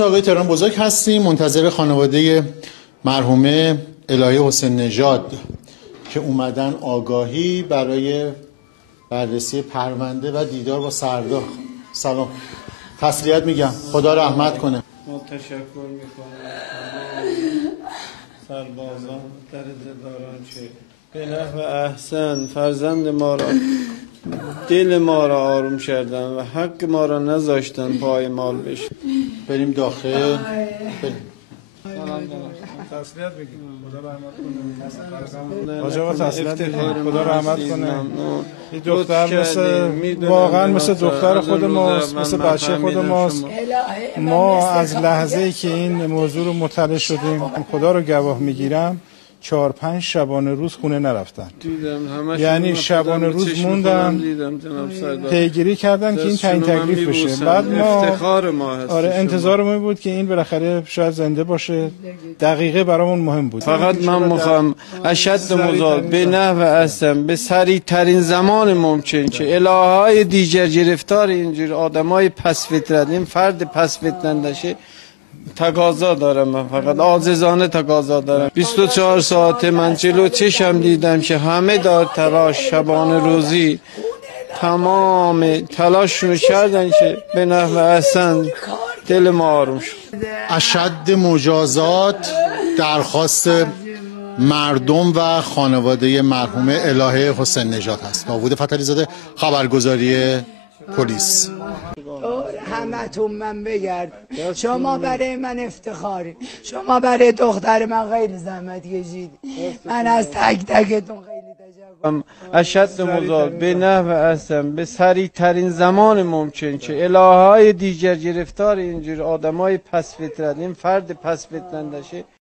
آقای تهران بزرگ هستیم، منتظر خانواده مرحومه الهه حسین نژاد که اومدن آگاهی برای بررسی پرونده و دیدار با سردار. سلام، تسلیت میگم، خدا رحمت کنه. ما تشکر میکنم سربازان درجه داران که به نحو احسن فرزند ما را، دل ما را آروم کردن و حق ما را نذاشتن پای مال بشه. بریم داخل. تسلیت بگیم. خدا رحمت کنه. آجا تسلیت بگیم. خدا رحمت کنه. این دختر واقعا مثل دختر خود ماست، مثل بچه خود ماست. ما از لحظه‌ای که این موضوع رو مطلع شدیم، خدا رو گواه میگیرم 4-5 شبانه روز خونه نرفتن. یعنی شبانه روز موندن، پیگیری کردن که این تعیین تکلیف بشه. بعد ما انتظار ما بود که این بالاخره شاید زنده باشه. دقیقه برامون مهم بود. فقط من میخوام اشد مزاد به نحو احسن به سریع ترین زمان ممکن که الههای دیگر گرفتار اینجور آدمای پس فطرت، این فرد پس فطرتشه، تقاضا دارم. من فقط عاجزانه تقاضا دارم. 24 ساعت من جلو چشم دیدم که همه دار تلاش شبانه روزی تمام تلاششون کردن که به نحو احسن دل ما آروم شد. اشد مجازات درخواست مردم و خانواده مرحومه الهه حسین نژاد هست. داوود فتحعلی زاده، خبرگزاری پلیس. همتون من بگرد، شما برای من افتخاری، شما برای دختر من خیلی زحمت کشیدی، من از تک تکتون خیلی تشکر. اشد مزاد به نحو احسن به سریع ترین زمان ممکن که الههای دیگر گرفتار اینجور آدمای پس فطرت، این فرد پس فطرتشه